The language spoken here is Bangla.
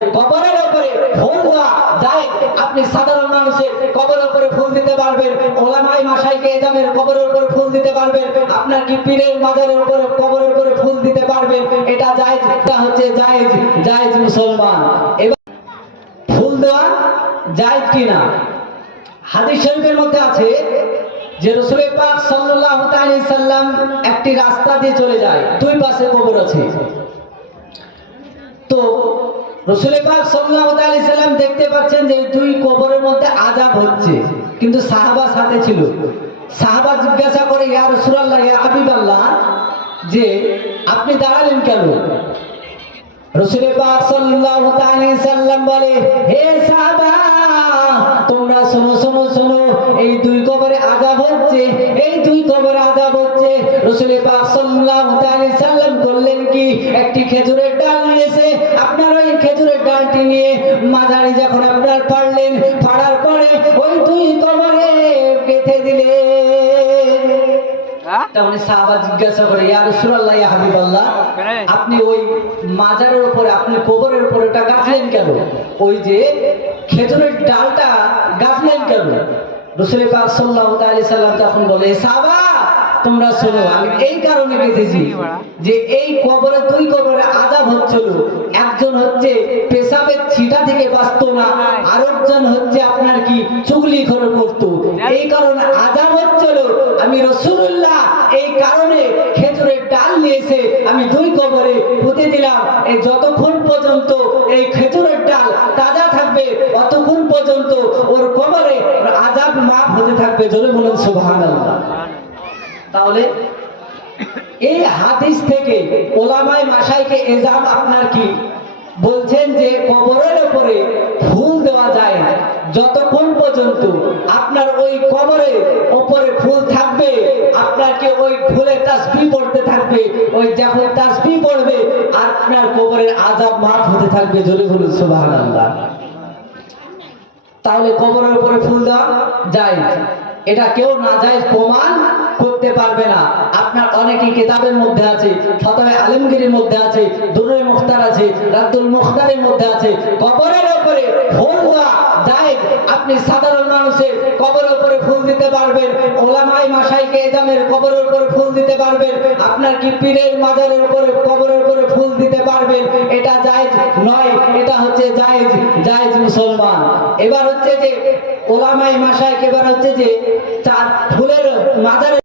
কবরের উপরে ফুল দেওয়া যায়। আপনি সাধারণ মানুষের কবরের উপরে ফুল দিতে পারবেন, ওলামায়ে মাশায়েখে এজামের কবরের উপরে ফুল দিতে পারবেন, আপনার কি পীরের মাজারের উপরে কবরের উপরে ফুল দিতে পারবেন। এটা জায়েজ, এটা হচ্ছে জায়েজ, জায়েজ মুসলমান। এবার ফুল দেওয়া জায়েজ কিনা, হাদিস শরীফের মধ্যে আছে যে রাসূল পাক সাল্লাল্লাহু আলাইহি সাল্লাম একটি রাস্তা দিয়ে চলে যায়, দুই পাশে কবর আছে। তো রাসূল পাক সাল্লাল্লাহু আলাইহি সাল্লাম দেখতে পাচ্ছেন যে দুই কবরের মধ্যে আযাব হচ্ছে, কিন্তু সাহাবা সাথে ছিল। সাহাবা জিজ্ঞাসা করে, ইয়া রাসূলুল্লাহ, ইয়া হাবিবাল্লাহ, যে আপনি দাঁড়ালেন কেন? রাসূল পাক সাল্লাল্লাহু আলাইহি সাল্লাম বলে, হে সাহাবা, তোমরা শোনো শোনো শোনো, এই দুই কবরে আযাব হচ্ছে, এই দুই কবরে আযাব হচ্ছে। রাসূল পাক সাল্লাল্লাহু আলাইহি সাল্লাম করলেন কি, একটি খেজুরের ডাল নিয়েছে, আপনার ওই খেজুরের ডালটি নিয়ে মাজারে যখন আপনার পাড়লেন, পাড়ার পরে ওই দুই কবরে গেঁথে দিলেন। তাহলে সাহাবা জিজ্ঞাসা করে, ইয়া রাসূলুল্লাহ, ইয়া হাবিবাল্লাহ, আপনি ওই মাজারের উপরে, আপনি কবরের উপরে ওটা গাঁথলেন কেন? ওই যে খেজুরের ডালটা গাঁথলেন কেন? রাসূল পাক সাল্লাল্লাহু আলাইহি সাল্লাম তখন বলে, সাহাবা তোমরা শোনো, আমি এই কারণে গেঁথেছি যে এই কবরে, দুই কবরে আযাব হচ্ছিল। একজন হচ্ছে পেশাবের ছিটা থেকে বাঁচতো না, আরেকজন হচ্ছে আপনার কি চুগলি করে করতো, এই কারণে আযাব হচ্ছিল। আমি রাসূলুল্লাহ এই কারণে খেজুরের ডাল নিয়েছে, আমি দুই কবরে পুঁতে দিলাম। এই যতক্ষণ পর্যন্ত এই খেজুরের ডাল তাজা থাকবে, ততক্ষণ পর্যন্ত ওর কবরে আযাব মাফ হতে থাকবে। জোরে বলুন সুবহানাল্লাহ। তাহলে এই হাদিস থেকে ওলামায়ে মাশায়েখে এজাম আপনার কি বলছেন যে কবরের উপরে ফুল দেওয়া যায় না, যতক্ষণ পর্যন্ত আপনার ওই কবরের উপরে ফুল থাকবে, আপনাকে ওই ফুলের তাসবিহ পড়তে থাকবে, ওই যখন তাসবিহ পড়বে আপনার কবরের আযাব মাফ হতে থাকবে। জোরে বলুন সুবহানাল্লাহ। তাহলে কবরের উপরে ফুল দেওয়া যায়, এটা কেউ নাজায়েজ প্রমাণ করতে পারবে না। আপনার অনেকই কিতাবের মধ্যে আছে, ফতোয়া আলমগীরের মধ্যে আছে, দুরুল মুখতার আছে, রাদ্দুল মুখতারের মধ্যে আছে, কবরের উপরে ফুল দেওয়া জায়েজ। আপনি সাধারণ মানুষের কবরের উপরে ফুল দিতে পারবেন, ওলামায়ে মাশায়েখে এজামের কবরের উপরে ফুল দিতে পারবেন, আপনার কি পীরের মাজারের উপরে কবরের উপরে ফুল দিতে পারবেন। এটা জায়েজ নয়, এটা হচ্ছে জায়েজ, জায়েজ মুসলমান। এবার হচ্ছে যে ওলামায়ে মাশায়েখ, এবার হচ্ছে যে চার ফুলের মাজারে